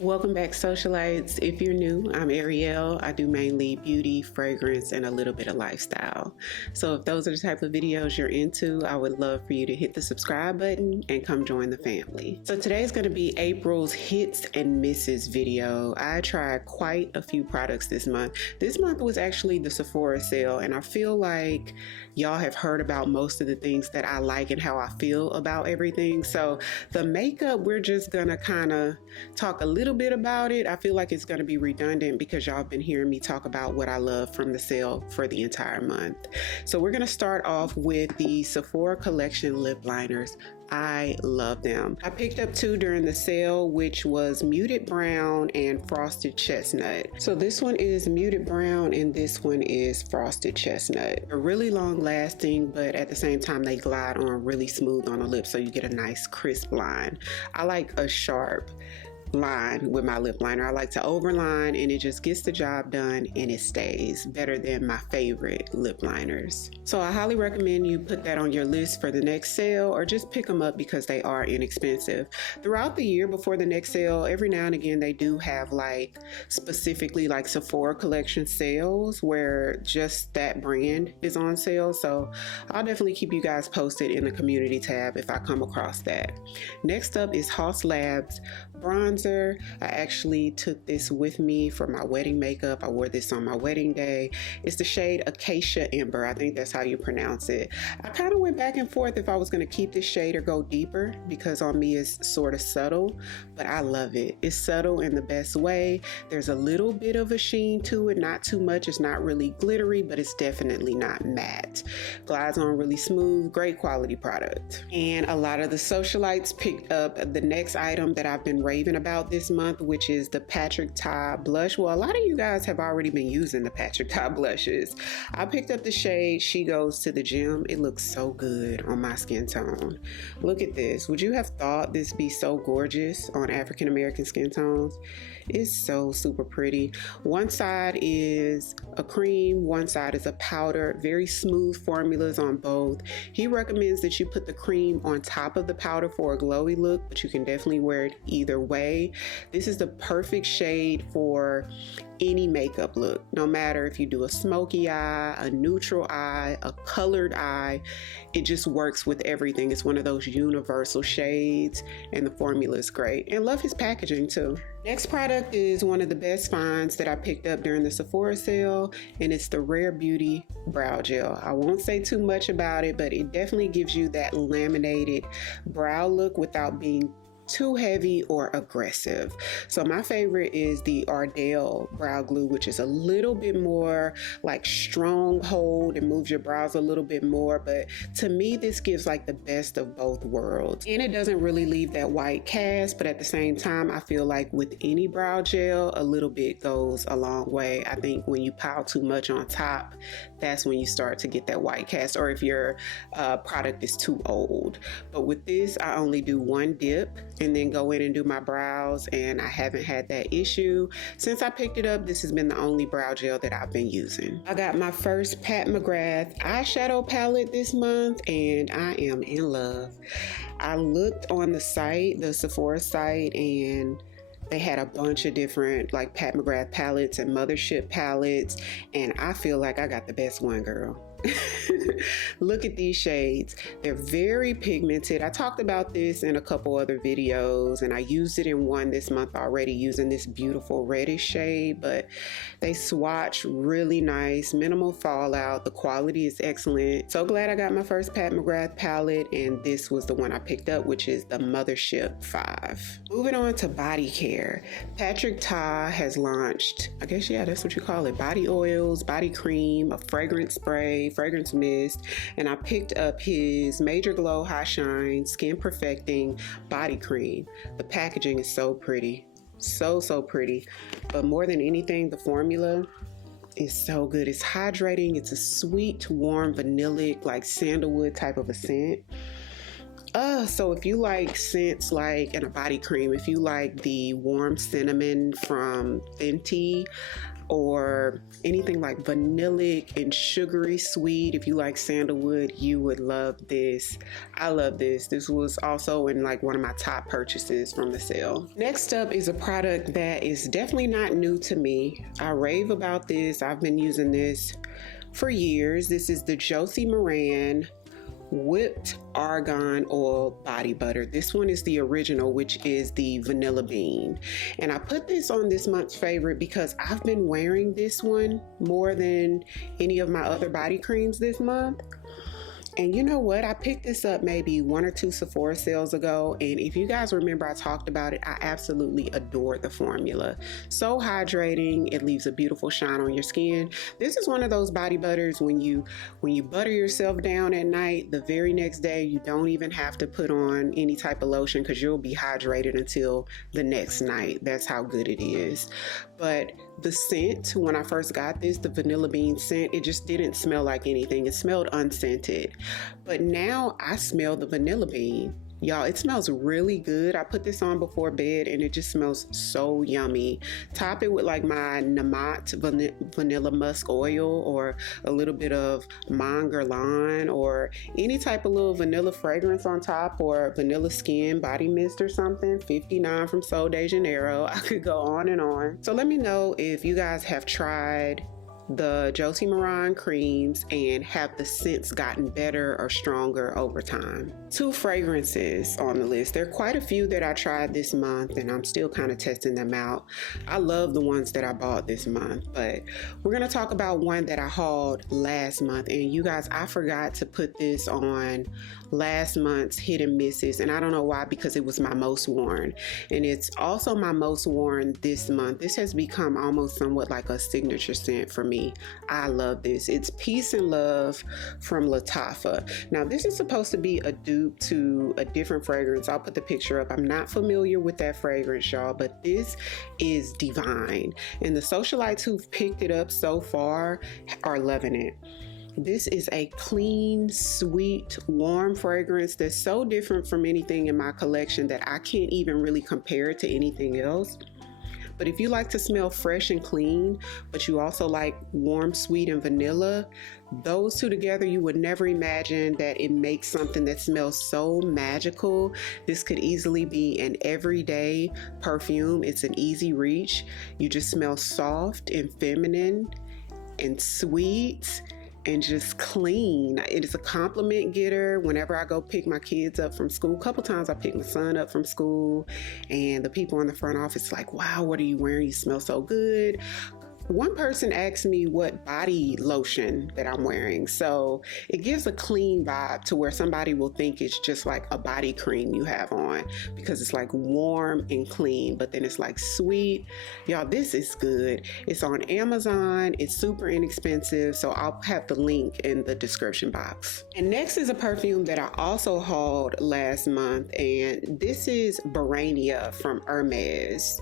Welcome back, socialites. If you're new, I'm Ariel. I do mainly beauty, fragrance, and a little bit of lifestyle. So if those are the type of videos you're into, I would love for you to hit the subscribe button and come join the family. So today is going to be April's hits and misses video. I tried quite a few products this month. This month was actually the Sephora sale, and I feel like y'all have heard about most of the things that I like and how I feel about everything. So the makeup, we're just gonna kind of talk a little bit about it. I feel like it's going to be redundant because y'all have been hearing me talk about what I love from the sale for the entire month. So we're going to start off with the Sephora collection lip liners. I love them. I picked up two during the sale, which was Muted Brown and Frosted Chestnut. So this one is Muted Brown and this one is Frosted Chestnut. They're really long lasting, but at the same time they glide on really smooth on the lips, so you get a nice crisp line. I like a sharp line with my lip liner. I like to overline and it just gets the job done and it stays better than my favorite lip liners. So I highly recommend you put that on your list for the next sale or just pick them up because they are inexpensive. Throughout the year before the next sale, every now and again they do have like specifically like Sephora collection sales where just that brand is on sale. So I'll definitely keep you guys posted in the community tab if I come across that. Next up is Haus Labs bronzer. I actually took this with me for my wedding makeup. I wore this on my wedding day. It's the shade Acacia Ember. I think that's how you pronounce it. I kind of went back and forth if I was going to keep this shade or go deeper because on me it's sort of subtle, but I love it. It's subtle in the best way. There's a little bit of a sheen to it, not too much. It's not really glittery, but it's definitely not matte. Glides on really smooth, great quality product. And a lot of the socialites picked up the next item that I've been raving about this month, which is the Patrick Ta blush. Well, a lot of you guys have already been using the Patrick Ta blushes. I picked up the shade She Goes to the Gym. It looks so good on my skin tone. Look at this. Would you have thought this be so gorgeous on African American skin tones? It's so super pretty. One side is a cream, one side is a powder. Very smooth formulas on both. He recommends that you put the cream on top of the powder for a glowy look, but you can definitely wear it either way. This is the perfect shade for any makeup look, no matter if you do a smoky eye, a neutral eye, a colored eye. It just works with everything. It's one of those universal shades and the formula is great. And love his packaging too. Next product is one of the best finds that I picked up during the Sephora sale, and it's the Rare Beauty Brow Gel. I won't say too much about it, but it definitely gives you that laminated brow look without being too heavy or aggressive. So my favorite is the Ariell brow glue, which is a little bit more like strong hold and moves your brows a little bit more, but to me this gives like the best of both worlds, and it doesn't really leave that white cast, but at the same time I feel like with any brow gel a little bit goes a long way. I think when you pile too much on top, that's when you start to get that white cast, or if your product is too old. But with this I only do one dip and then go in and do my brows, and I haven't had that issue. Since I picked it up, this has been the only brow gel that I've been using. I got my first Pat McGrath eyeshadow palette this month, and I am in love. I looked on the site, the Sephora site, and they had a bunch of different like Pat McGrath palettes and Mothership palettes, and I feel like I got the best one, girl. Look at these shades. They're very pigmented. I talked about this in a couple other videos, and I used it in one this month already using this beautiful reddish shade, but they swatch really nice, minimal fallout. The quality is excellent. So glad I got my first Pat McGrath palette, and this was the one I picked up, which is the Mothership 5. Moving on to body care. Patrick Ta has launched, I guess, yeah, that's what you call it, body oils, body cream, a fragrance spray, fragrance mist, and I picked up his Major Glow High Shine Skin Perfecting Body Cream. The packaging is so pretty, so pretty, but more than anything, the formula is so good. It's hydrating. It's a sweet, warm, vanillic, like sandalwood type of a scent. So if you like scents like in a body cream, if you like the warm cinnamon from Fenty, or anything like vanillic and sugary sweet, if you like sandalwood, you would love this. I love this. This was also in like one of my top purchases from the sale. Next up is a product that is definitely not new to me. I rave about this. I've been using this for years. This is the Josie Maran whipped argan oil body butter. This one is the original, which is the vanilla bean, and I put this on this month's favorite because I've been wearing this one more than any of my other body creams this month. And you know what? I picked this up maybe 1 or 2 Sephora sales ago. And if you guys remember, I talked about it. I absolutely adore the formula. So hydrating. It leaves a beautiful shine on your skin. This is one of those body butters when you butter yourself down at night, the very next day, you don't even have to put on any type of lotion because you'll be hydrated until the next night. That's how good it is. But the scent, when I first got this, the vanilla bean scent, it just didn't smell like anything. It smelled unscented. But now I smell the vanilla bean. Y'all, it smells really good. I put this on before bed and it just smells so yummy. Top it with like my Namat vanilla musk oil or a little bit of Mangerlan or any type of little vanilla fragrance on top, or vanilla skin body mist or something. 59 from Sol de Janeiro. I could go on and on. So let me know if you guys have tried the Josie Moran creams and have the scents gotten better or stronger over time. 2 fragrances on the list. There are quite a few that I tried this month and I'm still kind of testing them out. I love the ones that I bought this month, but we're going to talk about one that I hauled last month. And you guys, I forgot to put this on last month's hit and misses, and I don't know why, because it was my most worn, and it's also my most worn this month. This has become almost somewhat like a signature scent for me. I love this. It's Peace and Love from Latafa. Now this is supposed to be a dupe to a different fragrance. I'll put the picture up. I'm not familiar with that fragrance, y'all, but this is divine, and the socialites who've picked it up so far are loving it. This is a clean, sweet, warm fragrance that's so different from anything in my collection that I can't even really compare it to anything else. But if you like to smell fresh and clean, but you also like warm, sweet, and vanilla, those two together, you would never imagine that it makes something that smells so magical. This could easily be an everyday perfume. It's an easy reach. You just smell soft and feminine and sweet and just clean. It is a compliment getter whenever I go pick my kids up from school. A couple times I picked my son up from school and the people in the front office like, wow, what are you wearing? You smell so good. One person asked me what body lotion that I'm wearing. So it gives a clean vibe to where somebody will think it's just like a body cream you have on, because it's like warm and clean, but then it's like sweet. Y'all, this is good. It's on Amazon. It's super inexpensive. So I'll have the link in the description box. And next is a perfume that I also hauled last month. And this is Berenia from Hermes.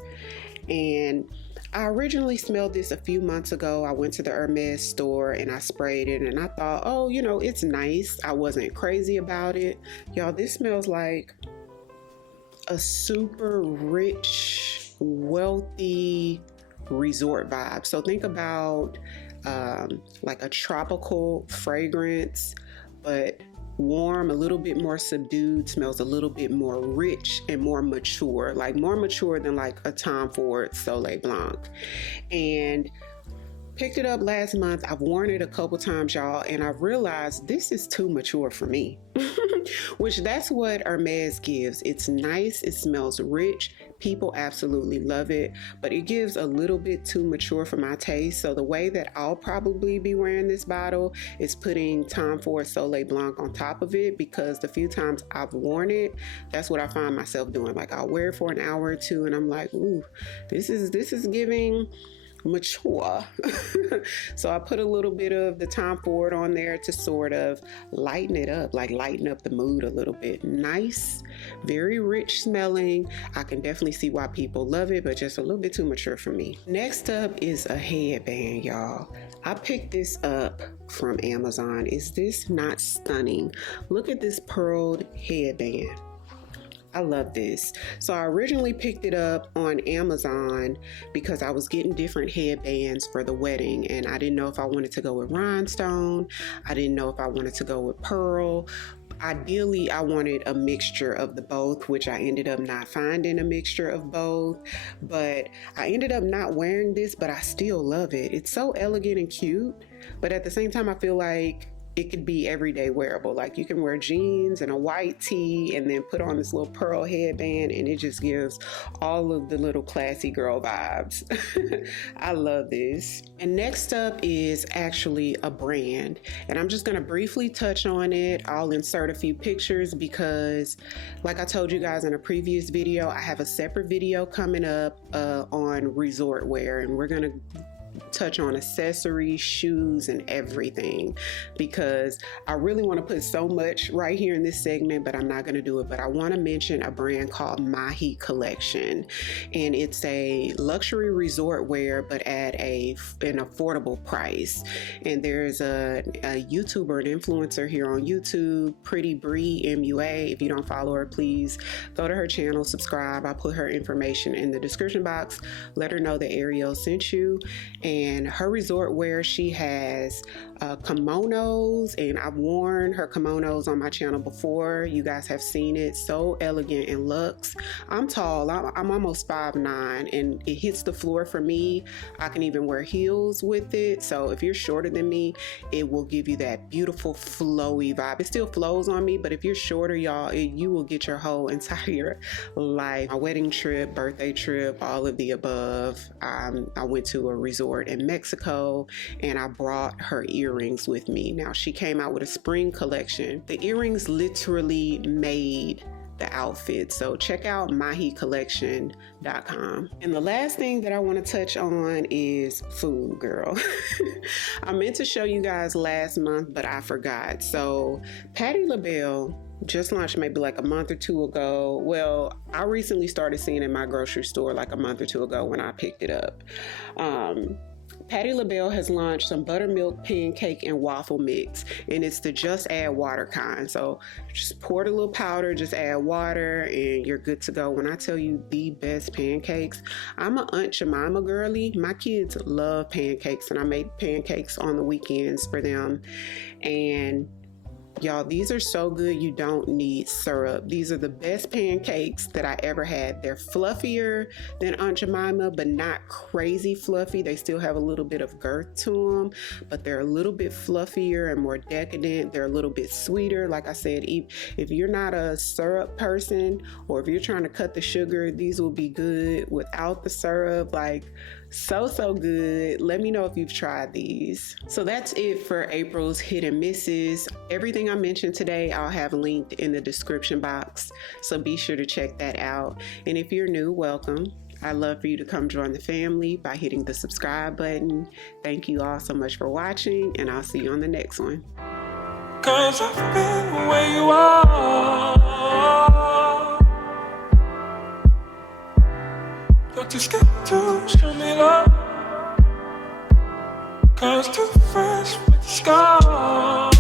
And I originally smelled this a few months ago. I went to the Hermes store and I sprayed it and I thought, oh, you know, it's nice. I wasn't crazy about it. Y'all, this smells like a super rich, wealthy resort vibe. So think about like a tropical fragrance, but warm, a little bit more subdued, smells a little bit more rich and more mature, like more mature than like a Tom Ford Soleil Blanc. And picked it up last month. I've worn it a couple times, y'all, and I've realized this is too mature for me. Which that's what Hermes gives. It's nice, it smells rich, people absolutely love it, but it gives a little bit too mature for my taste. So the way that I'll probably be wearing this bottle is putting Tom Ford Soleil Blanc on top of it, because the few times I've worn it, that's what I find myself doing. Like I'll wear it for an hour or two and I'm like, ooh, this is giving mature. So I put a little bit of the Tom Ford on there to sort of lighten it up, like lighten up the mood a little bit. Nice, very rich smelling. I can definitely see why people love it, but just a little bit too mature for me. Next up is a headband, y'all. I picked this up from Amazon. Is this not stunning? Look at this pearled headband. I love this. So I originally picked it up on Amazon because I was getting different headbands for the wedding, and I didn't know if I wanted to go with rhinestone. I didn't know if I wanted to go with pearl. Ideally, I wanted a mixture of the both, which I ended up not finding a mixture of both, but I ended up not wearing this, but I still love it. It's so elegant and cute, but at the same time, I feel like it could be everyday wearable. Like you can wear jeans and a white tee and then put on this little pearl headband, and it just gives all of the little classy girl vibes. I love this. And next up is actually a brand, and I'm just gonna briefly touch on it. I'll insert a few pictures because like I told you guys in a previous video, I have a separate video coming up on resort wear, and we're gonna touch on accessories, shoes, and everything, because I really want to put so much right here in this segment, but I'm not going to do it. But I want to mention a brand called Mahi collection, and it's a luxury resort wear but at an affordable price. And there's a YouTuber, an influencer here on YouTube, Pretty Bree MUA. If you don't follow her, please go to her channel, subscribe. I'll put her information in the description box. Let her know that Ariell sent you. And her resort wear, she has kimonos, and I've worn her kimonos on my channel before. You guys have seen it. So elegant and luxe. I'm tall. I'm almost 5'9", and it hits the floor for me. I can even wear heels with it. So if you're shorter than me, it will give you that beautiful flowy vibe. It still flows on me, but if you're shorter, y'all, you will get your whole entire life. My wedding trip, birthday trip, all of the above. I went to a resort in Mexico, and I brought her earrings with me. Now she came out with a spring collection. The earrings literally made the outfit, so check out mahicollection.com. And the last thing that I want to touch on is food, girl. I meant to show you guys last month, but I forgot. So Patti LaBelle just launched maybe like a month or two ago. Well, I recently started seeing it in my grocery store like a month or two ago when I picked it up. Patti LaBelle has launched some buttermilk pancake and waffle mix, and it's the just add water kind. So just pour a little powder, just add water, and you're good to go. When I tell you the best pancakes, I'm an Aunt Jemima girly. My kids love pancakes, and I make pancakes on the weekends for them. And y'all, these are so good, you don't need syrup. These are the best pancakes that I ever had. They're fluffier than Aunt Jemima, but not crazy fluffy. They still have a little bit of girth to them, but they're a little bit fluffier and more decadent. They're a little bit sweeter. Like I said, if you're not a syrup person, or if you're trying to cut the sugar, these will be good without the syrup. Like, so good. Let me know if you've tried these. So that's it for April's hit and misses. Everything I mentioned today, I'll have linked in the description box, so be sure to check that out. And if you're new, welcome. I'd love for you to come join the family by hitting the subscribe button. Thank you all so much for watching, and I'll see you on the next one. 'Cause I've been where you are. You're too scared to show me love, 'cause too fresh with the scars.